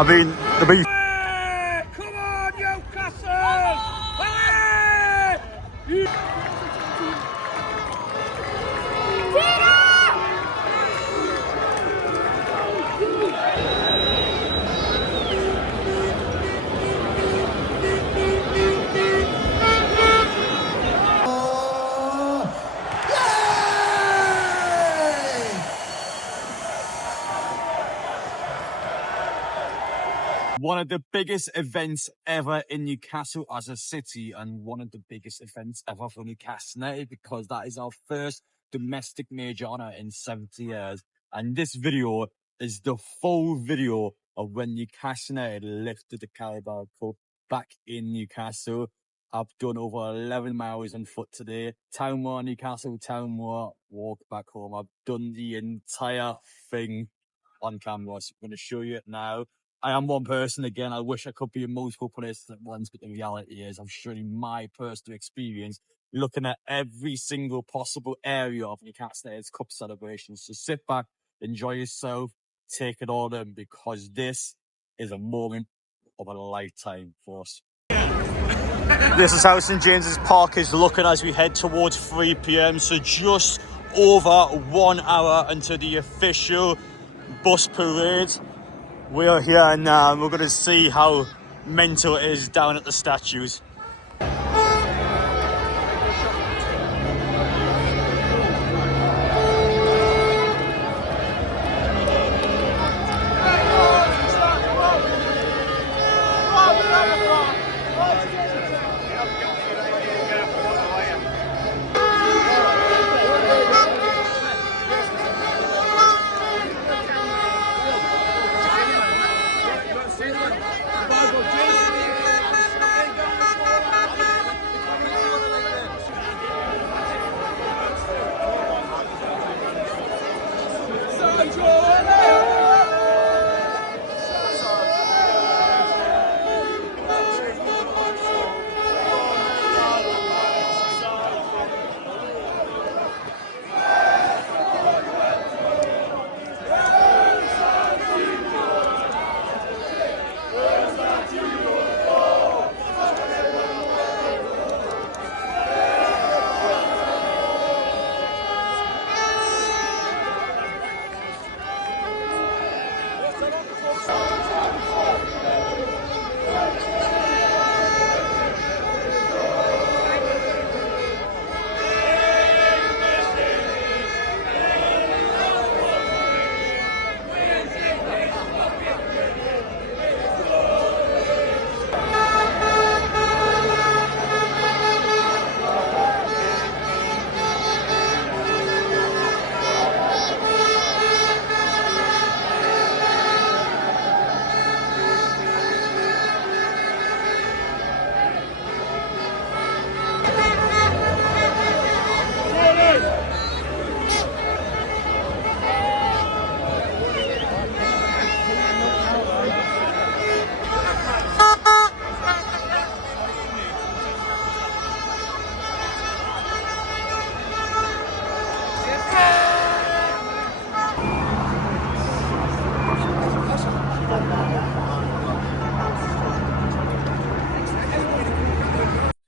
I mean, the beef. Come on, Newcastle! One of the biggest events ever in Newcastle as a city, and one of the biggest events ever for Newcastle United, because that is our first domestic major honour in 70 years. And this video is the full video of when Newcastle United lifted the Carabao Cup back in Newcastle. I've done over 11 miles on foot today. Townmoor, Newcastle, Townmoor, walk back home. I've done the entire thing on camera, so I'm going to show you it now. I am one person again. I wish I could be in multiple places at once, but the reality is I'm showing my personal experience looking at every single possible area of Newcastle United's Cup celebrations. So sit back, enjoy yourself, take it all in, because this is a moment of a lifetime for us. This is how St James's Park is looking as we head towards 3 p.m. So just over 1 hour until the official bus parade. We are here now and we're going to see how mental it is down at the statues.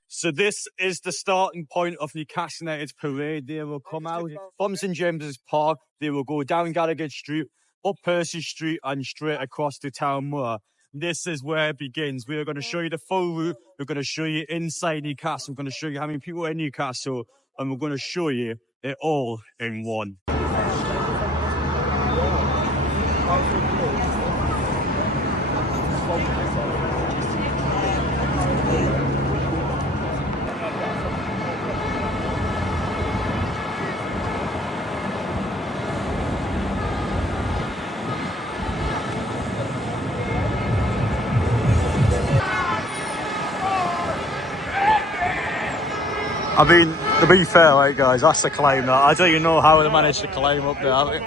So this is the starting point of Newcastle United's parade. They will come out from St James's Park. They will go down Gallagher Street, up Percy Street and straight across to Townmoor. This is where it begins. We are going to show you the full route. We're going to show you inside Newcastle. We're going to show you how many people are in Newcastle. And we're going to show you it all in one. I mean, to be fair, right, guys, that's the climb. That I don't even know how they managed to climb up there.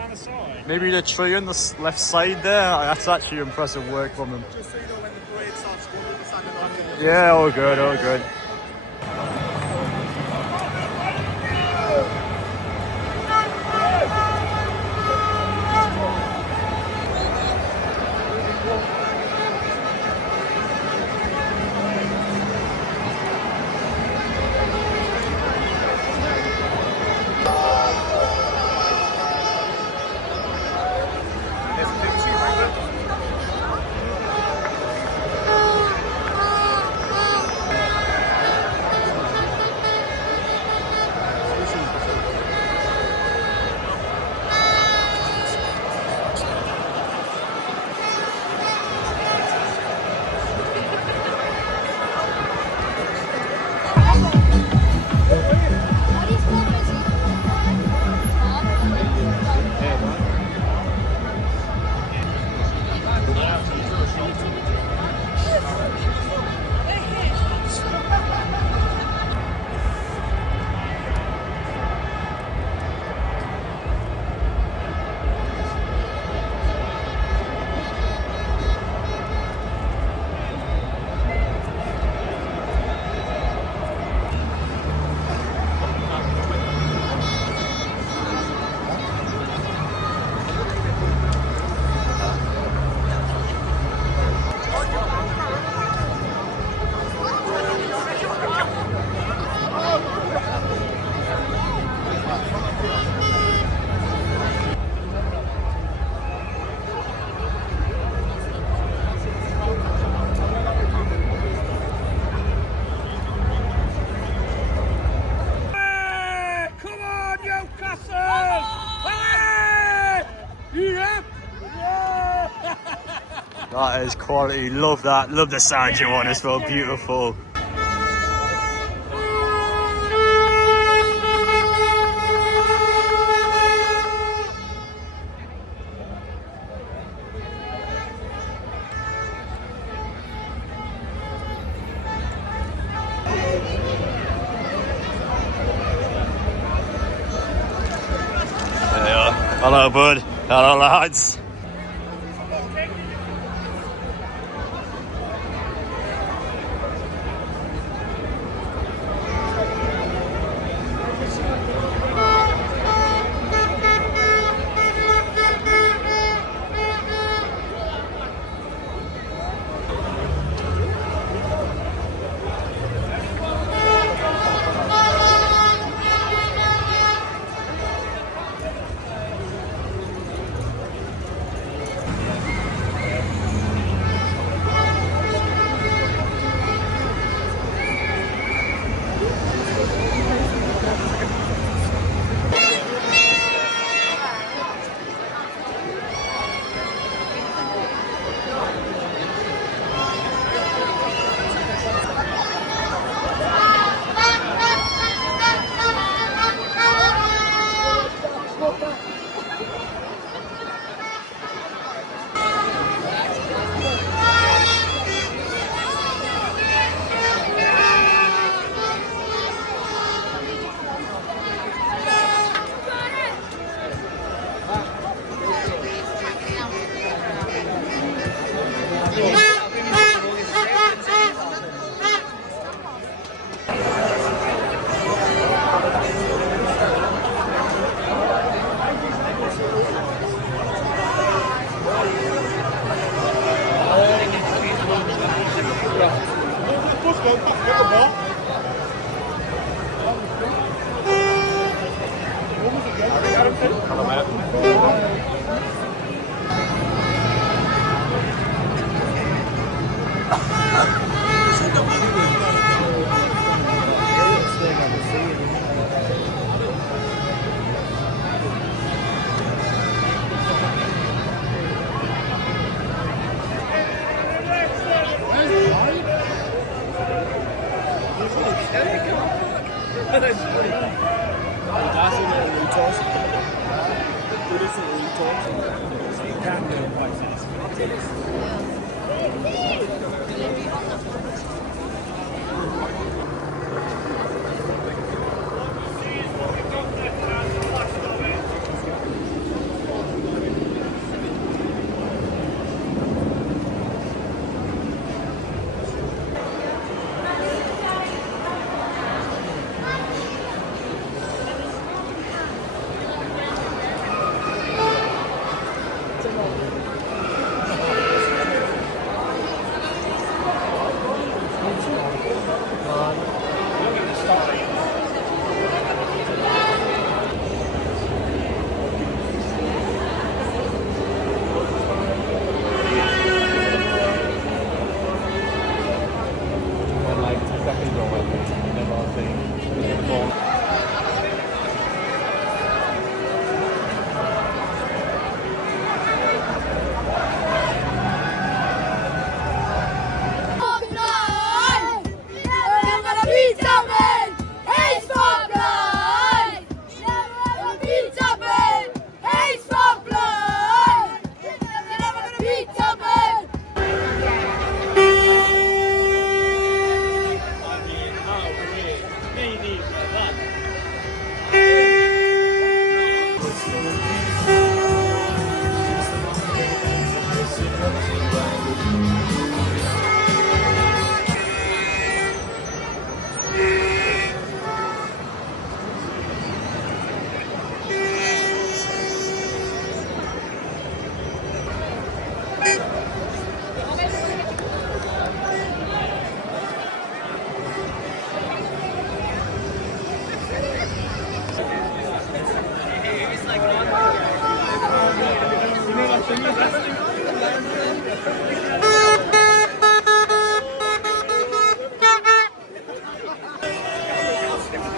Maybe the tree on the left side there. That's actually impressive work from them. Just so you know, when the parade starts, yeah, all good, all good. That is quality. Love that. Love the sound you want as well. Beautiful. There you are. Hello, bud. Hello, lads.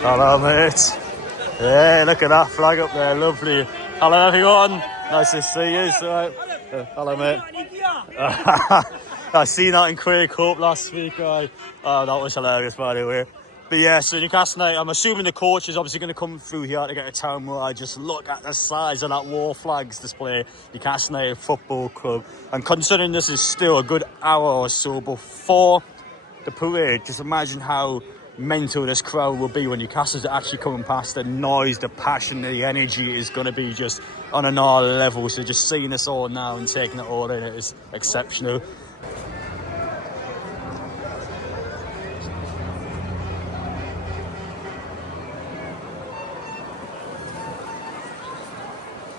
Hello, mate. Hey, look at that flag up there, lovely. Hello, everyone. Nice to see you. So, hello, mate. I seen that in Carabao Cup last week. Right? Oh, that was hilarious, by the way. But yeah, so Newcastle United, I'm assuming the coach is obviously going to come through here to get a town where I just look at the size of that war flags display, Newcastle United Football Club. And considering this is still a good hour or so before the parade, just imagine how mental this crowd will be when Newcastle's actually coming past. The noise, the passion, the energy is going to be just on another level. So just seeing this all now and taking it all in, it is exceptional.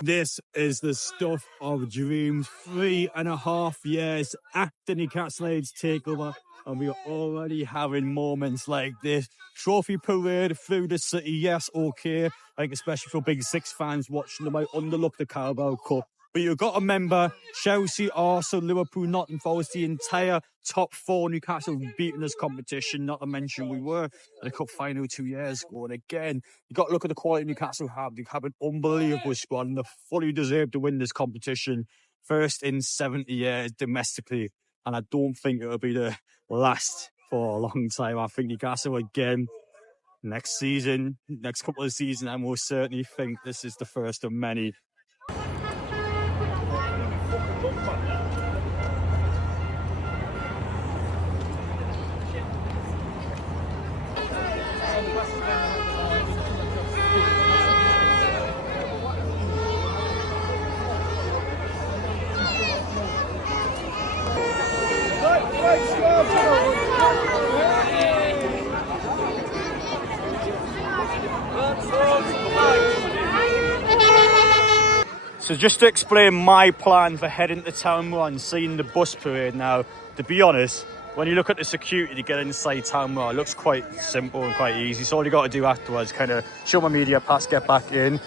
This is the stuff of dreams. 3.5 years after Newcastle United's takeover, and we are already having moments like this. Trophy parade through the city, yes, okay. I think especially for Big Six fans watching, they might underlook the Carabao Cup. But you've got to remember, Chelsea, Arsenal, Liverpool, Nottingham Forest, the entire top four Newcastle beating this competition. Not to mention we were at the cup final 2 years ago. And again, you've got to look at the quality Newcastle have. They have an unbelievable squad and they fully deserve to win this competition. First in 70 years domestically. And I don't think it'll be the last for a long time. I think Newcastle again next season, next couple of seasons, I most certainly think this is the first of many. So just to explain my plan for heading to Town Moor and seeing the bus parade now, to be honest, when you look at the security to get inside Town Moor, it looks quite simple and quite easy. So all you got to do afterwards, kind of show my media pass, get back in.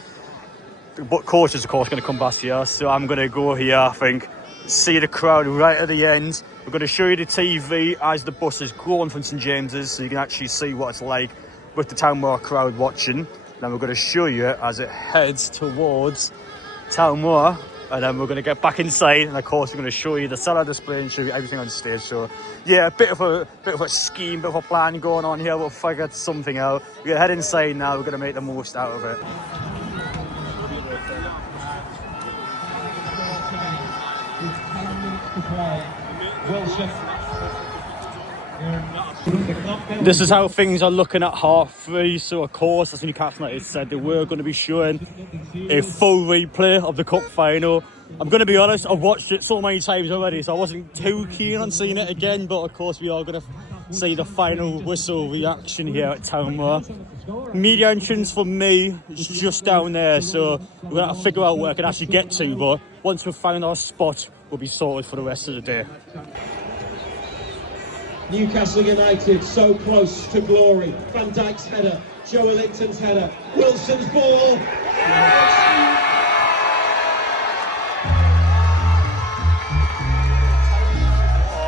The coach is of course going to come past here, so I'm going to go here, I think, see the crowd right at the end. We're going to show you the TV as the bus is going from St James's, so you can actually see what it's like with the Town Moor crowd watching. Then we're going to show you as it heads towards Town Moor, and then we're going to get back inside, and of course we're going to show you the cellar display and show you everything on stage. So yeah, a bit of a scheme, bit of a plan going on here. We'll figure something out. We're going to head inside now. We're going to make the most out of it. This is how things are looking at 3:30. So of course, as Newcastle United said, they were going to be showing a full replay of the cup final. I'm going to be honest, I've watched it so many times already, so I wasn't too keen on seeing it again. But of course, we are going to see the final whistle reaction here at Town Moor. Media entrance for me is just down there, so we're going to have to figure out where I can actually get to. But once we've found our spot, we'll be sorted for the rest of the day. Newcastle United so close to glory. Van Dijk's header, Joe Ellington's header, Wilson's ball. Oh,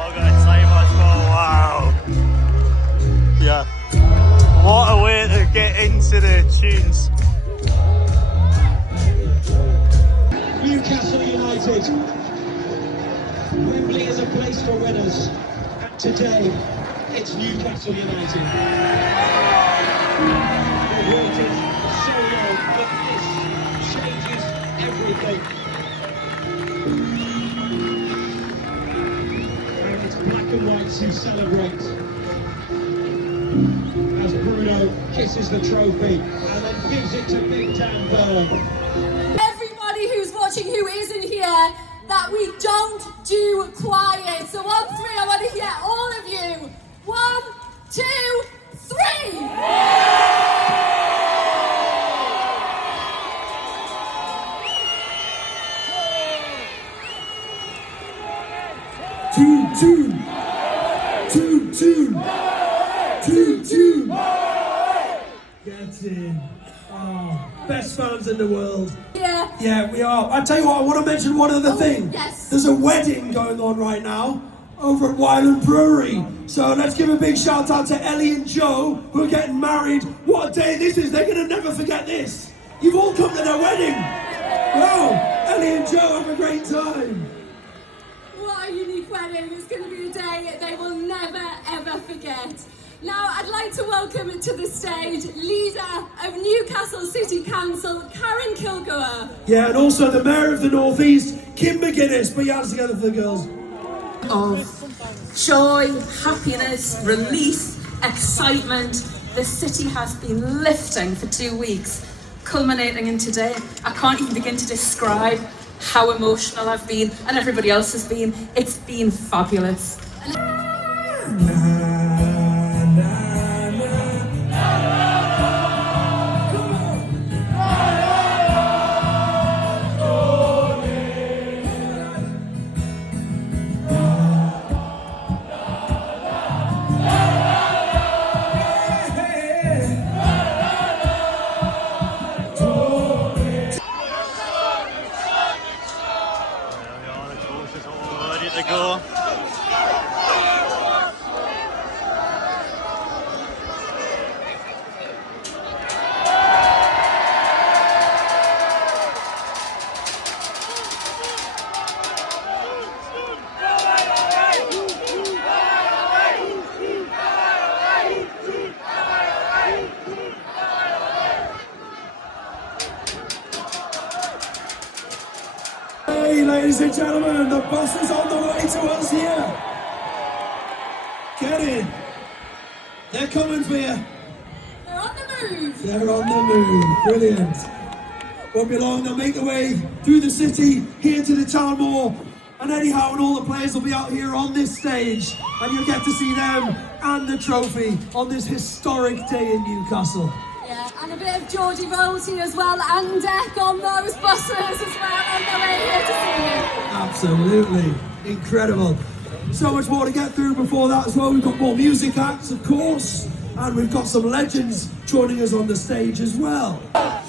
I'm gonna save us for wow. Yeah. What a way to get into the tunes. Newcastle United. Wembley is a place for winners. Today, it's Newcastle United. They've waited so long, but this changes everything. And it's black and whites who celebrate. As Bruno kisses the trophy and then gives it to Big Dan Burn. Everybody who's watching who isn't here, that we don't do quiet. So on 3, I want to hear all of you. 1, 2, 3. Two. Get in. Oh, best fans in the world. Yeah, we are. I tell you what, I want to mention one other thing. Yes. There's a wedding going on right now over at Wyland Brewery. So let's give a big shout out to Ellie and Joe, who are getting married. What a day this is. They're going to never forget this. You've all come to their wedding. Wow. Ellie and Joe, have a great time. What a unique wedding. It's going to be a day they will never, ever forget. Now, I'd like to welcome to the stage leader of Newcastle City Council, Karen Kilgour. Yeah, and also the Mayor of the North East, Kim McGuinness. Put your hands together for the girls. Of joy, happiness, relief, excitement. The city has been lifting for 2 weeks, culminating in today. I can't even begin to describe how emotional I've been, and everybody else has been. It's been fabulous. Hey, ladies and gentlemen, the bus is on the way to us here. Get in. They're coming for you. They're on the move. They're on the move. Brilliant. Won't be long, they'll make their way through the city, here to the town mall. And anyhow, and all the players will be out here on this stage. And you'll get to see them and the trophy on this historic day in Newcastle. Yeah, and a bit of Geordie royalty as well, and deck on those buses as well on their way here to see you. Absolutely. Incredible. So much more to get through before that as well. We've got more music acts, of course. And we've got some legends joining us on the stage as well. I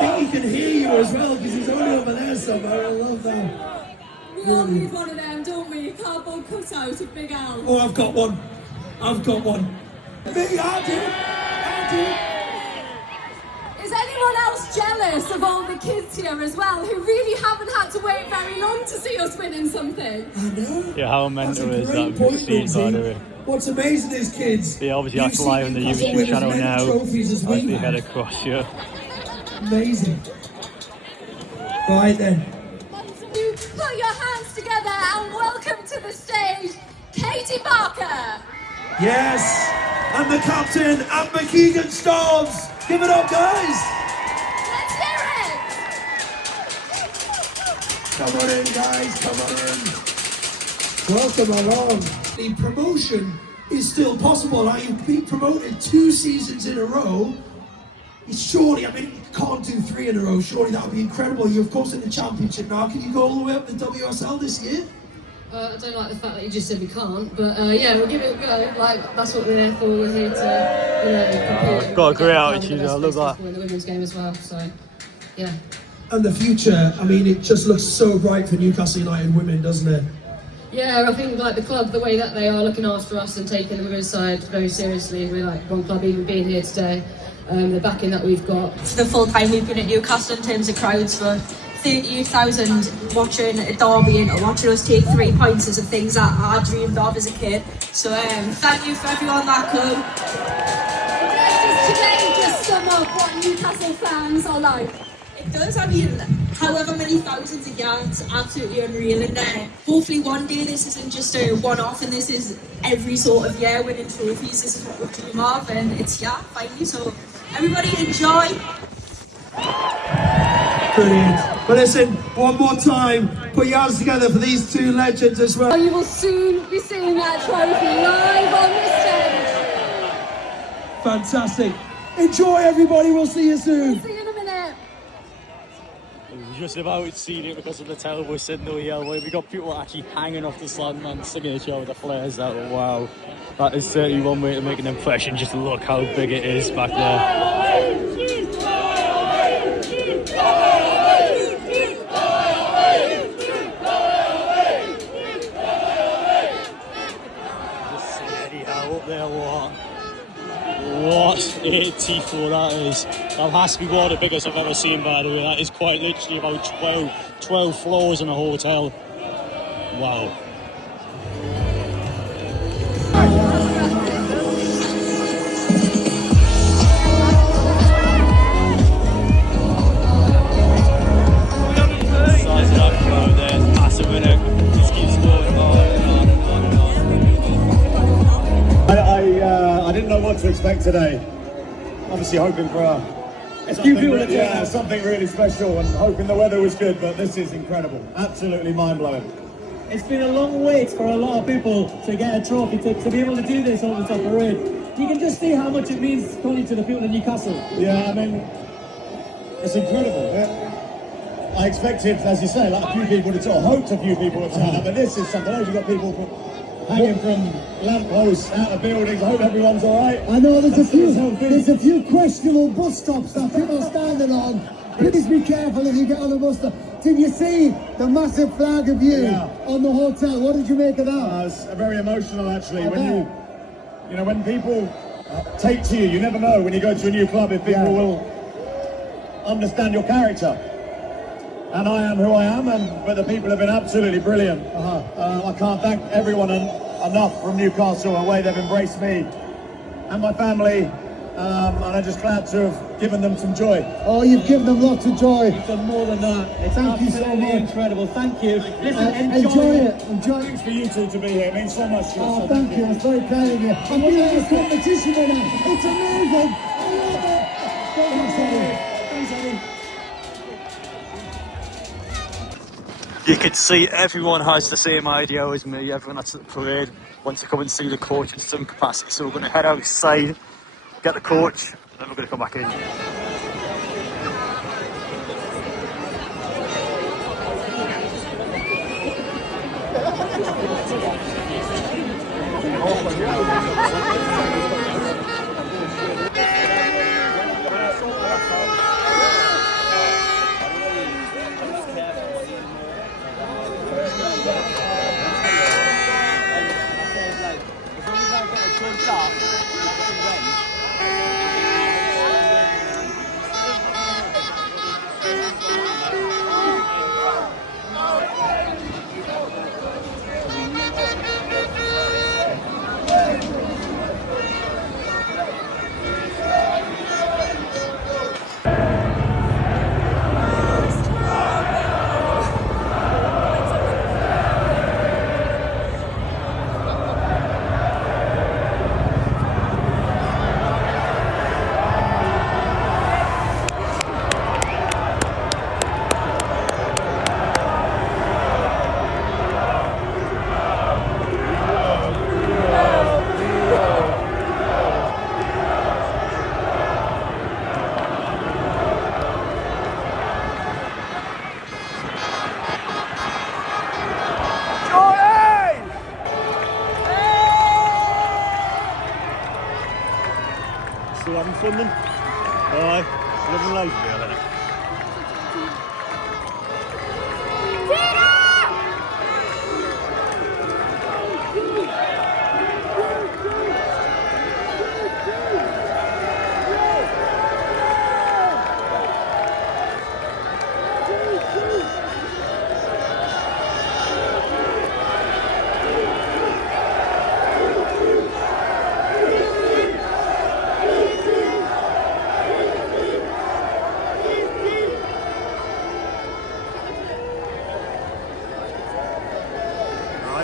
think he can hear you as well because he's only over there somewhere. I love that. We all need one of them, don't we? Cardboard cutout of Big Al. Oh, I've got one. I've got one. Me, I do. Is anyone else jealous of all the kids here as well, who really haven't had to wait very long to see us winning something? I know. Yeah, how mental is that? By the way. What's amazing is, kids. Yeah, obviously that's live on the YouTube channel now. As we head across here. Amazing. Right then. Put your hands together and welcome to the stage, Katie Barker. Yes, and the captain, Amber Keegan Storms. Give it up, guys. Let's hear it. Come on in, guys, come on in. Welcome along. The promotion is still possible. Now, you've been promoted 2 seasons in a row. Surely, I mean, you can't do 3 in a row. Surely that would be incredible. You're, of course, in the championship now. Can you go all the way up the WSL this year? I don't like the fact that you just said we can't, but yeah, we'll give it a go. Like, that's what we're there for. We're here to, compete. Got a great attitude. I love that. In the women's game as well. So, yeah. And the future, I mean, it just looks so bright for Newcastle United women, doesn't it? Yeah, I think like the club, the way that they are looking after us and taking the women's side very seriously. We're like one club, even being here today. The backing that we've got. It's the full time we've been at Newcastle in terms of crowds for 38,000 watching a derby and watching us take 3 points is the things that I dreamed of as a kid. So thank you for everyone that came. Today just sum up what Newcastle fans are like. It does, I mean, however many thousands of yards, absolutely unreal. And hopefully one day this isn't just a one-off and this is every sort of year winning trophies. This is what we dream of and it's finally. So everybody enjoy. Brilliant. But listen, one more time, put your hands together for these 2 legends as well. You will soon be seeing that trophy live on this stage. Fantastic. Enjoy, everybody. We'll see you soon. See you in a minute. We're just about seeing it because of the terrible signal here. Where we got people actually hanging off the stand and singing each other with the flares out. Wow, that is certainly one way to make an impression. Just look how big it is back there. Up there, what That's 84, that is. That has to be one of the biggest I've ever seen, by the way. That is quite literally about 12 floors in a hotel. Wow. Size of that crowd there, massive in it. Just keeps going on and on and on and on. I didn't know what to expect today. Obviously hoping for something really special and hoping the weather was good, but this is incredible. Absolutely mind-blowing. It's been a long wait for a lot of people to get a trophy, to be able to do this over the top parade. You can just see how much it means to the people of Newcastle. Yeah, I mean, it's incredible. Yeah. I expected, as you say, like a few people to turn, hoped a few people would turn up, but this is something else. You've got people hanging from lampposts out of buildings. I hope everyone's all right. I know there's a few questionable bus stops that people are standing on. Please be careful if you get on a bus stop. Did you see the massive flag of you on the hotel? What did you make of that? It's very emotional, actually. When people take to you, you never know when you go to a new club if people will understand your character. And I am who I am, but the people have been absolutely brilliant. I can't thank everyone enough from Newcastle, the way they've embraced me and my family, and I'm just glad to have given them some joy. Oh, you've given them lots of joy. You've done more than that. It's Thank you so absolutely much. incredible. Thank you. Listen, Enjoy it. Enjoy it. Thanks for you two to be here. It means so much to us. Oh, thank you. It's very kind of you. I'm doing this competition with them. It's amazing. I love it. Thanks, Eddie. Thanks, Eddie. You can see everyone has the same idea as me. Everyone that's at the parade wants to come and see the coach in some capacity. So we're going to head outside, get the coach, then we're going to come back in. Still having fun then? Aye, living life.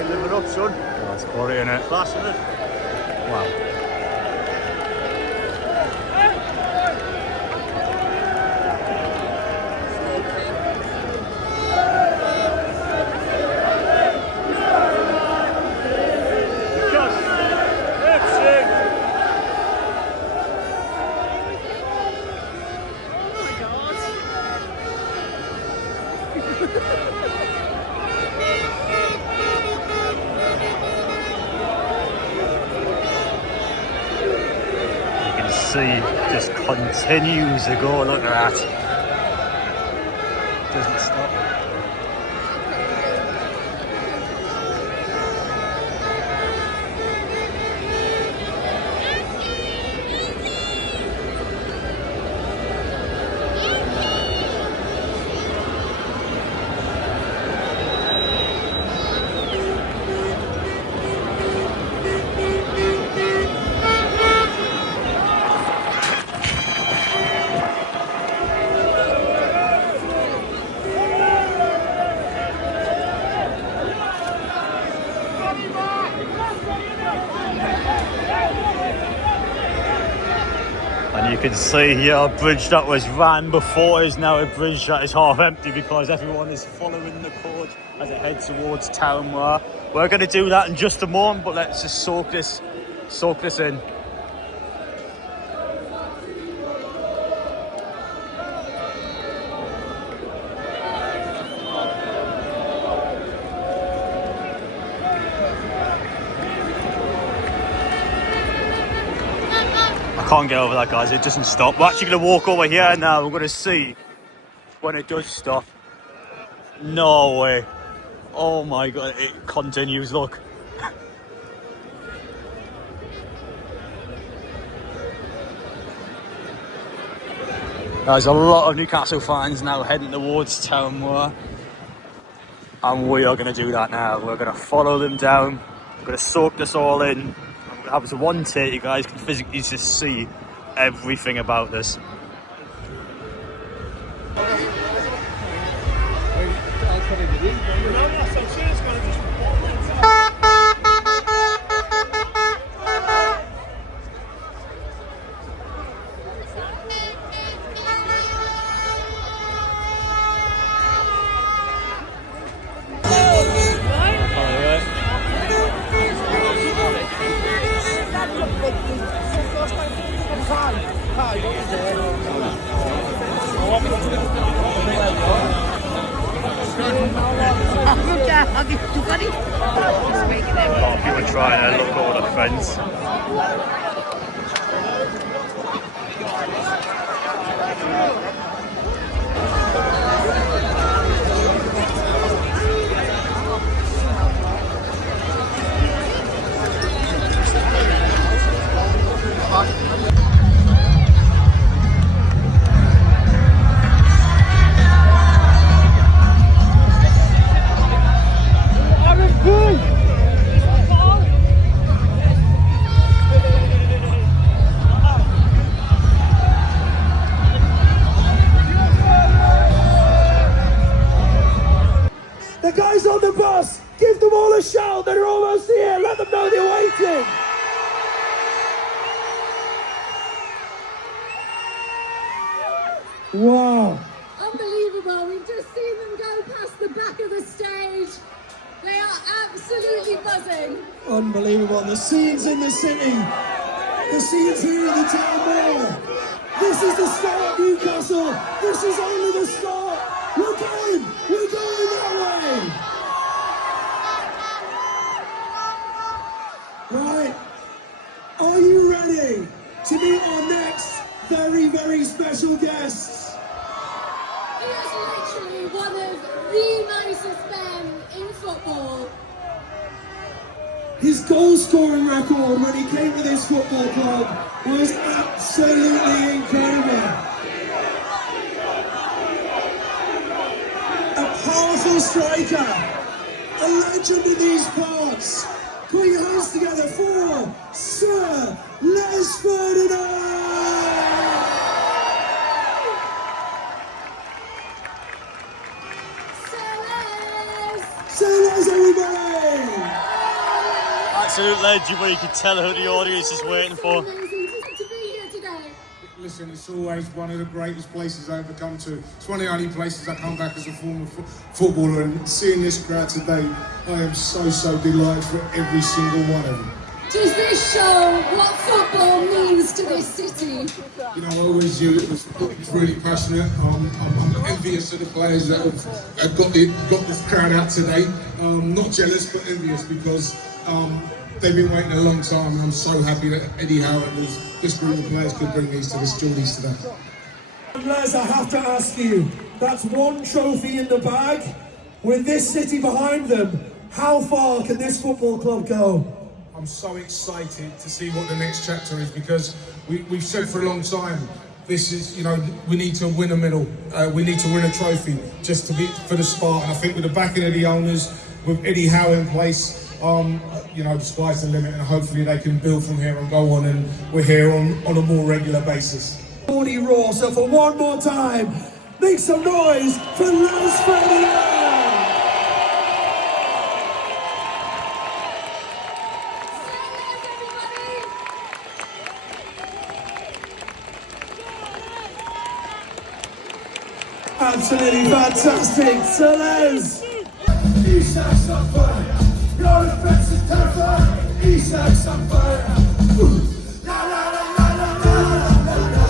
Living up, son. That's quality, innit? Class, isn't it? Wow. See, just continues to go. Look at that. Doesn't stop. can see here, a bridge that was ran before is now a bridge that is half empty because everyone is following the court as it heads towards Townmore. We're going to do that in just a moment, but let's just soak this in. Can't get over that, guys. It doesn't stop. We're actually going to walk over here now. We're going to see when it does stop. No way. Oh my god, it continues, look. There's a lot of Newcastle fans now heading towards Townmore. And we are going to do that now. We're going to follow them down. We're going to soak this all in. That was one take, you guys can physically just see everything about this. People trying to look over the fence. The guys on the bus, give them all a shout. They're almost here. Let them know they're waiting. Wow. Unbelievable. We've just seen them go past the back of the stage. They are absolutely buzzing. Unbelievable. The scenes in the city. The scenes here in the town mall. This is the start, Newcastle. This is only the start. We're going that way. Right. Are you ready to meet our next very, very special guests? He is literally one of the nicest men in football. His goal-scoring record when he came to this football club was absolutely incredible. A powerful striker, a legend in these parts. Put your hands together for Sir Les Ferdinand! Sir Les, everybody! Absolute legend, where you can tell who the audience is waiting for. Amazing to be here today. Listen, it's always one of the greatest places I ever come to. It's one of the only places I come back as a former footballer, and seeing this crowd today, I am so delighted for every single one of them. Does this show what football means to this city? You know, I always knew it was really passionate. I'm envious of the players that have got this crowd out today. Not jealous, but envious because they've been waiting a long time, and I'm so happy that Eddie Howe and this group of players could bring these to the Geordies today. Les, I have to ask you, that's one trophy in the bag. With this city behind them, how far can this football club go? I'm so excited to see what the next chapter is, because we've said for a long time, this is, you know, we need to win a medal, we need to win a trophy just to be for the start. And I think with the backing of the owners, with Eddie Howe in place, you know, the sky's the limit, and hopefully they can build from here and go on, and we're here on a more regular basis. Geordie raw, so for one more time, make some noise for Les Ferdinand! Absolutely fantastic. So there's Isak's on fire. Your defense is terrifying. Isak's on fire. La la la la la la la la.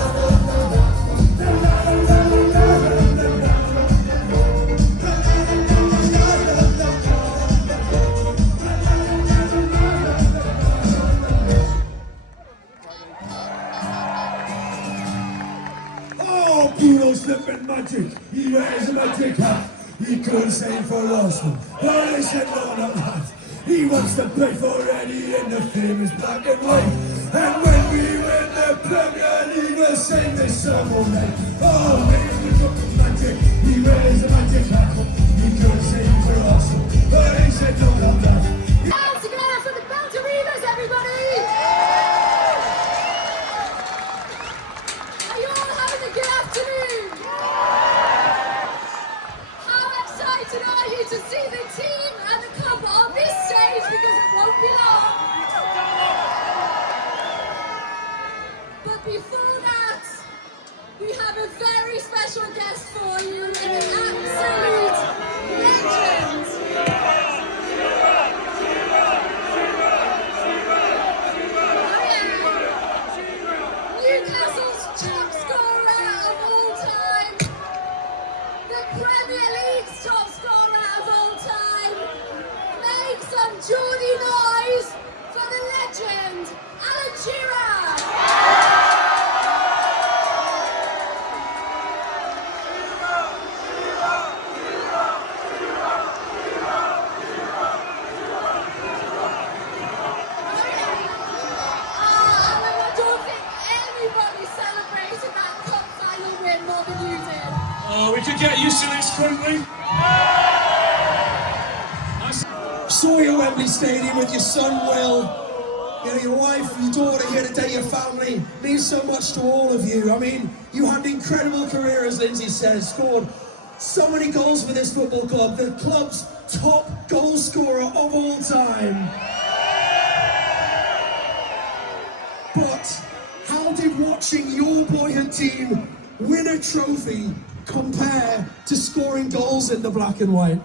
Oh, Bruno slipping magic. He wears a magic hat. He couldn't save for Arsenal. Oh, they said no, not that. He wants to play for Eddie in the famous black and white. And when we win the Premier League, we'll sing this song all night. Oh, he's the magic. He wears a magic hat. He couldn't save for Arsenal. Oh, they said no, not that. Hands together for the Belterinos, everybody! Are you all having a good afternoon? How excited are you to see the team and the club on this stage, because it won't be long? But before that, we have a very special guest for you, an absolute legend. Newcastle's top scorer of all time, the Premier League's top scorer of all time. Make some Geordie noise for the legend, Alan Shearer! Alan, I don't think anybody celebrated that cup final win more than you did. We could get used to this, couldn't we? saw you at Wembley Stadium with your son Will, you know, your wife, your daughter here today, your family. Means so much to all of you. I mean, you had an incredible career, as Lindsay says, scored so many goals for this football club, the club's top goal scorer of all time. But how did watching your boyhood team win a trophy compare to scoring goals in the black and white?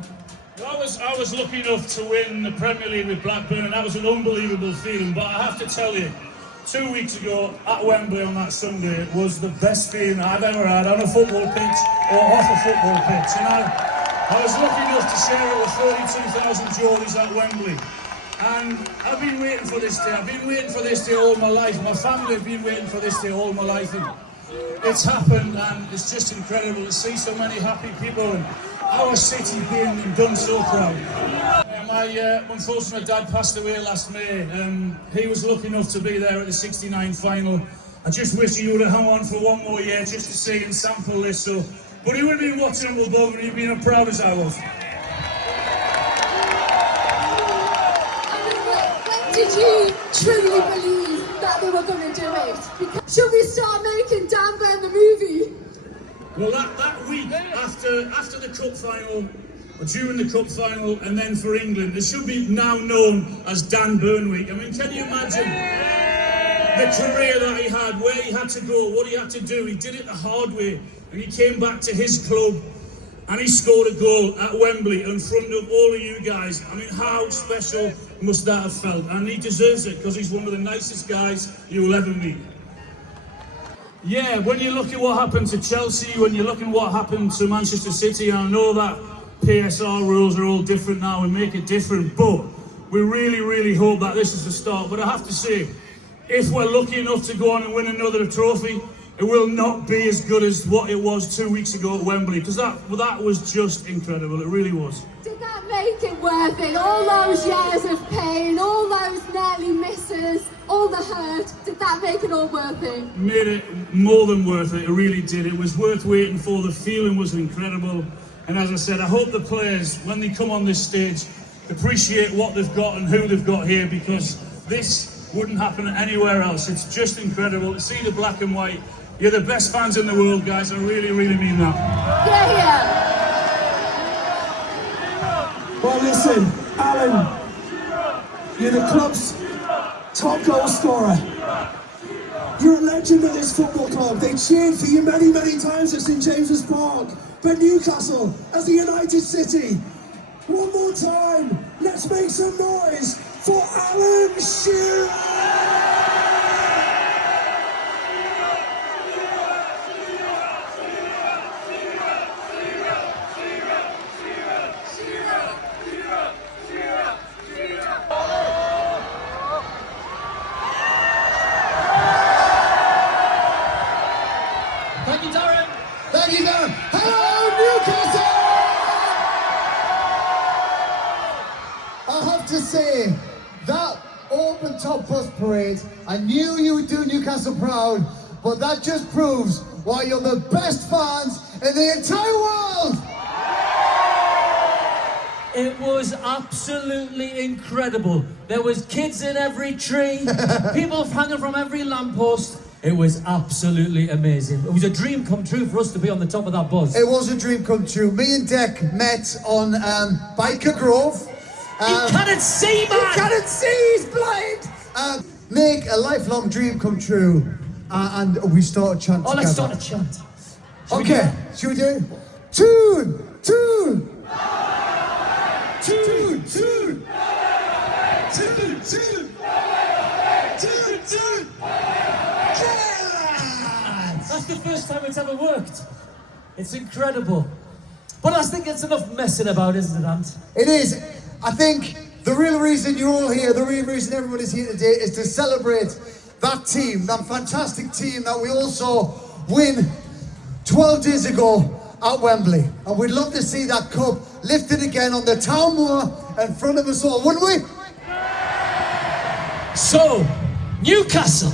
I was lucky enough to win the Premier League with Blackburn, and that was an unbelievable feeling. But I have to tell you, 2 weeks ago at Wembley on that Sunday was the best feeling I've ever had on a football pitch or off a football pitch. And I was lucky enough to share it with 32,000 Geordies at Wembley. And I've been waiting for this day. I've been waiting for this day all my life. My family have been waiting for this day all my life. And it's happened, and it's just incredible to see so many happy people and our city being done so proud. Unfortunately, my dad passed away last May. He was lucky enough to be there at the '69 final. I just wish he would have hung on for one more year just to see and sample this. So, but he would have been watching it above, and he'd been as proud as I was. When did you truly believe that they were going to do it? Because should we start making Dan Burn the movie? Well, that week after the cup final, or during the cup final, and then for England, it should be now known as Dan Burn Week. I mean, can you imagine the career that he had, where he had to go, what he had to do? He did it the hard way, and he came back to his club, and he scored a goal at Wembley in front of all of you guys. I mean, how special must that have felt? And he deserves it, because he's one of the nicest guys you will ever meet. Yeah, when you look at what happened to Chelsea, when you look at what happened to Manchester City, I know that PSR rules are all different now and make it different, but we really, really hope that this is the start. But I have to say, if we're lucky enough to go on and win another trophy, it will not be as good as what it was 2 weeks ago at Wembley, because that was just incredible, it really was. Did that make it worth it? All those years of pain, all those nearly misses, all the hurt, did that make it all worth it? Made it more than worth it, it really did. It was worth waiting for, the feeling was incredible. And as I said, I hope the players, when they come on this stage, appreciate what they've got and who they've got here, because this wouldn't happen anywhere else. It's just incredible to see the black and white. You're the best fans in the world, guys. I really, really mean that. Yeah. Well, listen, Alan, you're the club's top goal scorer. You're a legend of this football club. They cheered for you many, many times at St James's Park. But Newcastle, as a United City, one more time, let's make some noise for Alan Shearer! Thank you, Darren. Thank you, Darren. Hello, Newcastle! I have to say, that open top bus parade, I knew you would do Newcastle proud, but that just proves why you're the best fans in the entire world! It was absolutely incredible. There was kids in every tree, people hanging from every lamppost. It was absolutely amazing. It was a dream come true for us to be on the top of that bus. It was a dream come true. Me and Deck met on Biker Grove. He cannot see, man! He cannot see, he's blind! Make a lifelong dream come true. And we start a chant together. Let's start a chant. Okay, should we do it? Tune! Tune! Tune, tune! Tune, tune! Tune, tune! That's the first time it's ever worked. It's incredible. But I think it's enough messing about, isn't it, Ant? It is. I think the real reason you're all here, the real reason everybody's here today is to celebrate that team, that fantastic team that we all saw win 12 days ago at Wembley. And we'd love to see that cup lifted again on the town moor in front of us all, wouldn't we? So, Newcastle,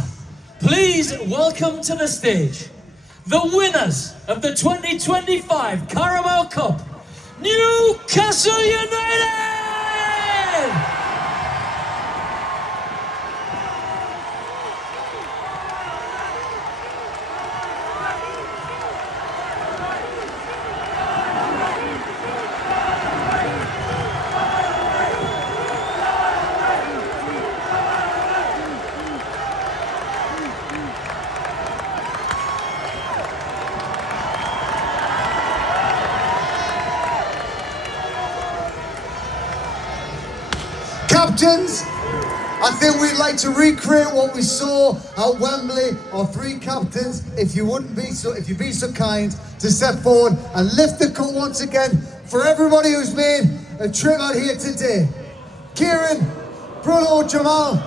please welcome to the stage the winners of the 2025 Carabao Cup, Newcastle United! Captains, I think we'd like to recreate what we saw at Wembley. Our three captains, if you'd be so kind to step forward and lift the cup once again for everybody who's made a trip out here today. Kieran, Bruno, Jamal.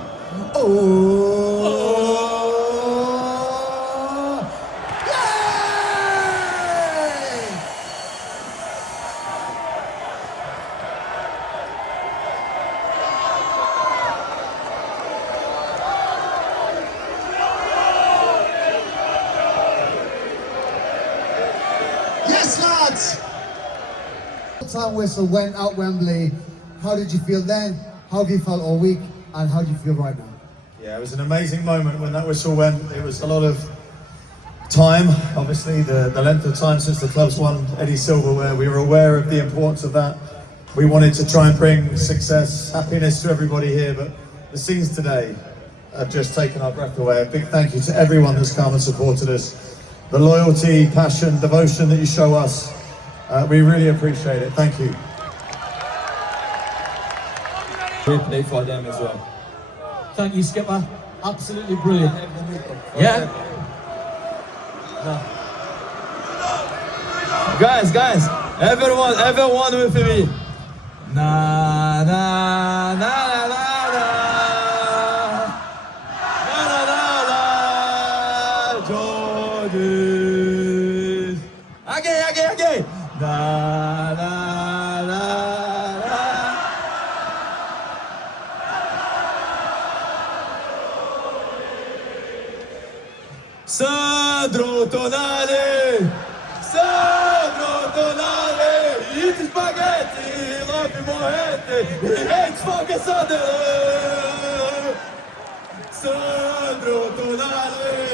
Yes, lads! Time whistle went out Wembley. How did you feel then? How have you felt all week? And how do you feel right now? Yeah, it was an amazing moment when that whistle went. It was a lot of time, obviously, the length of time since the club's won Eddie Silverware. We were aware of the importance of that. We wanted to try and bring success, happiness to everybody here, but the scenes today have just taken our breath away. A big thank you to everyone that's come and supported us. The loyalty, passion, devotion that you show us, we really appreciate it. Thank you. We play for them as well. Thank you, Skipper. Absolutely brilliant. Yeah? Guys, everyone with me. Na na na na na na na na na Jordan. Again. Na na na na. Sandro Tonali, eat spaghetti, love morrete, he hates fucking Sandro Tonali,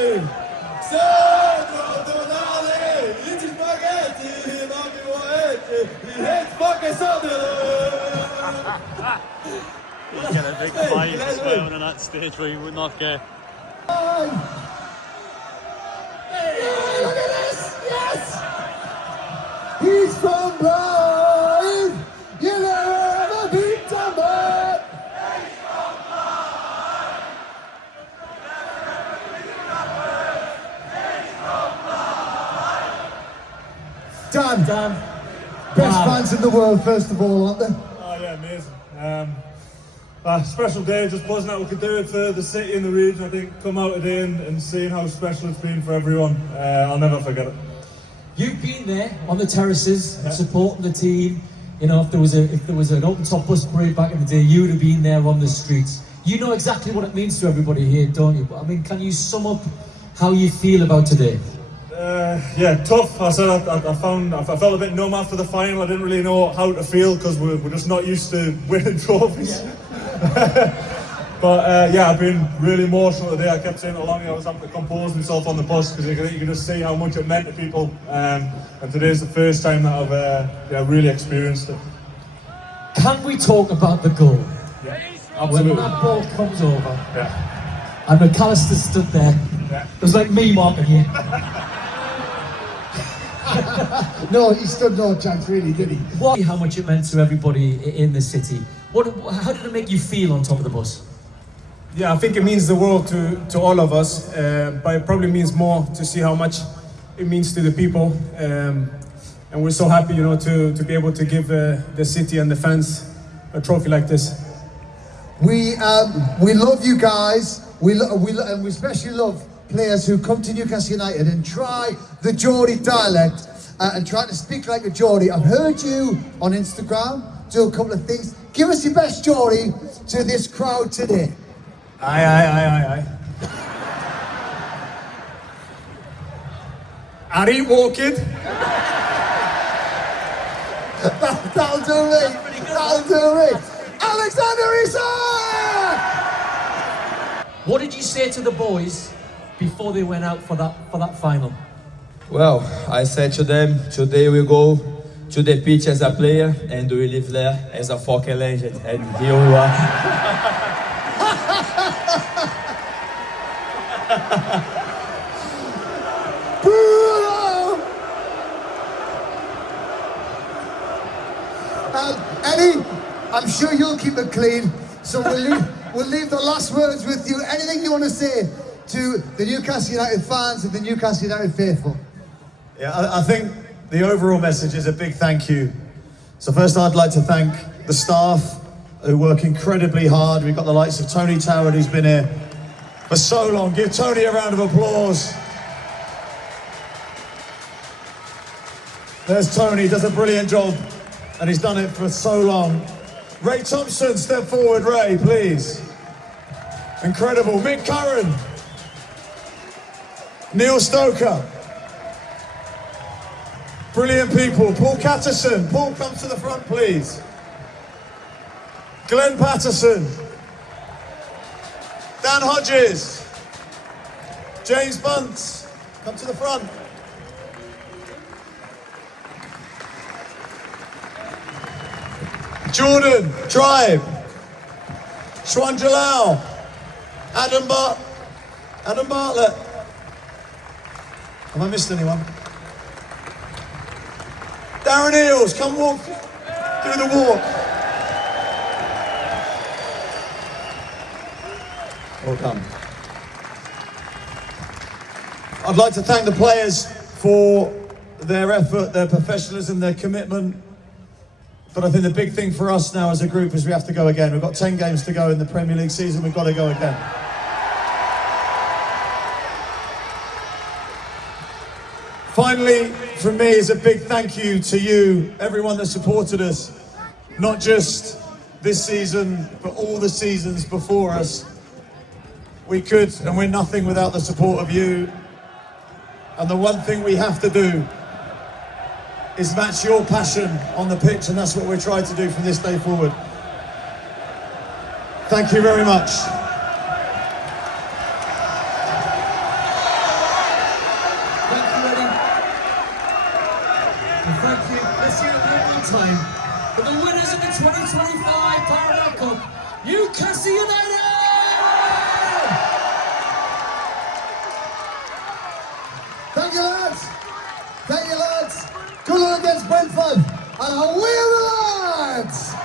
eat spaghetti, love morrete, he hates fucking Sandro. You get a big fight as well on that stage where you would not get. blind. You never beat the man. Dan, best fans in the world, first of all, aren't they? Oh yeah, amazing. Special day, just buzzing that we could do it for the city and the region. I think come out today and seeing how special it's been for everyone, I'll never forget it. You've been there on the terraces, supporting the team. You know, if there was an open top bus parade back in the day, you would have been there on the streets. You know exactly what it means to everybody here, don't you? But I mean, can you sum up how you feel about today? Yeah, tough. I said I felt a bit numb after the final. I didn't really know how to feel because we're just not used to winning trophies. Yeah. But yeah, I've been really emotional today. I kept saying it along. I was having to compose myself on the bus because you can just see how much it meant to people. And today's the first time that I've really experienced it. Can we talk about the goal? Yeah, absolutely. When that ball comes over, yeah, and McAllister stood there, yeah. It was like me marking you. No, he stood no chance, really, did he? How much it meant to everybody in the city. How did it make you feel on top of the bus? Yeah, I think it means the world to all of us, but it probably means more to see how much it means to the people. And we're so happy, you know, to be able to give the city and the fans a trophy like this. We love you guys. And we especially love players who come to Newcastle United and try the Geordie dialect and try to speak like a Geordie. I've heard you on Instagram do a couple of things. Give us your best Geordie to this crowd today. Aye. Harry walking. That'll do me. That'll do me. Alexander Isak! What did you say to the boys before they went out for that final? Well, I said to them, today we go to the pitch as a player and we live there as a fucking legend. And here we are. Eddie, I'm sure you'll keep it clean, so we'll leave the last words with you. Anything you want to say to the Newcastle United fans and the Newcastle United faithful? Yeah, I think the overall message is a big thank you. So first I'd like to thank the staff who work incredibly hard. We've got the likes of Tony Toward who's been here for so long. Give Tony a round of applause. There's Tony, does a brilliant job and he's done it for so long. Ray Thompson, step forward, Ray, please. Incredible. Mick Curran. Neil Stoker. Brilliant people. Paul Catterson. Paul, come to the front, please. Glenn Patterson. Dan Hodges. James Bunce. Come to the front. Jordan, Tribe. Shwan Jalal. Adam Bartlett. Have I missed anyone? Darren Eales, come walk. Do the walk. Well done. I'd like to thank the players for their effort, their professionalism, their commitment. But I think the big thing for us now as a group is we have to go again. We've got 10 games to go in the Premier League season. We've got to go again. Finally, from me is a big thank you to you, everyone that supported us, not just this season, but all the seasons before us. We could, and we're nothing without the support of you. And the one thing we have to do is match your passion on the pitch, and that's what we're trying to do from this day forward. Thank you very much. Thank you, Eddie. And thank you. Let's hear it one more time for the winners of the 2025 Carabao Cup, Newcastle United! Thank you, lads. Thank you, lads. Good luck against Brentford. And away the lads!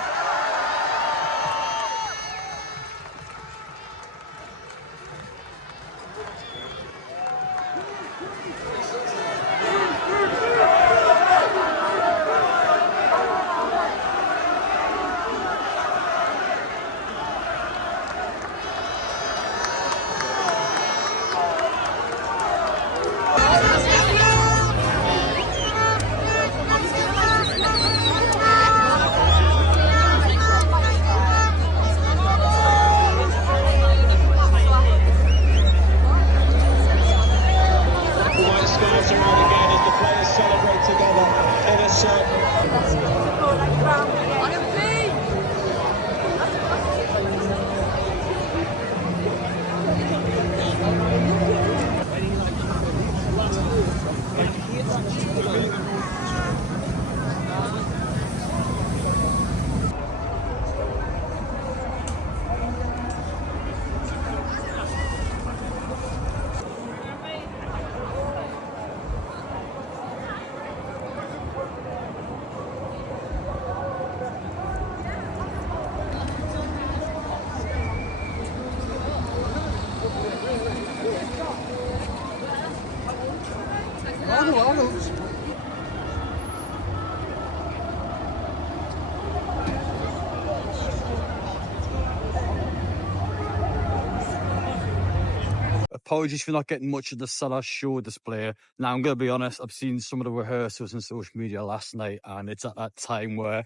Apologies for not getting much of the Salah show display. Now, I'm going to be honest, I've seen some of the rehearsals on social media last night, and it's at that time where,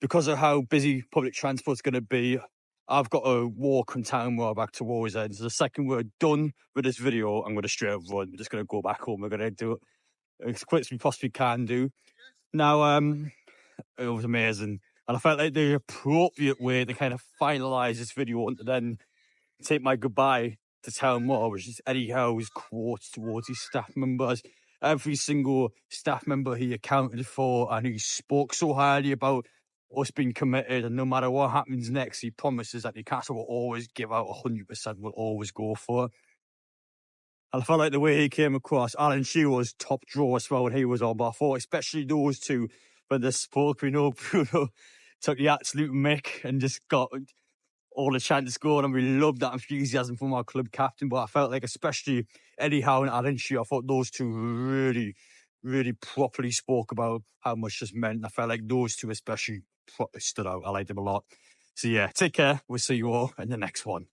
because of how busy public transport's going to be, I've got to walk from Town Moor back to Warriors End. So the second we're done with this video, I'm going to straight up run. We're just going to go back home. We're going to do it as quick as we possibly can do. Now, it was amazing. And I felt like the appropriate way to kind of finalise this video and to then take my goodbye to Town Moor was just Eddie Howe's quotes towards his staff members. Every single staff member he accounted for, and he spoke so highly about us being committed, and no matter what happens next, he promises that Newcastle will always give out 100%, will always go for it. And I felt like the way he came across, Alan Shearer was top draw as well when he was on, but I thought especially those two, when they spoke, we know Bruno took the absolute mick and just got all the chances going, and we loved that enthusiasm from our club captain. But I felt like especially Eddie Howe and Alan Shearer, I thought those two really, really properly spoke about how much this meant. I felt like those two especially stood out. I liked them a lot. So yeah, take care. We'll see you all in the next one.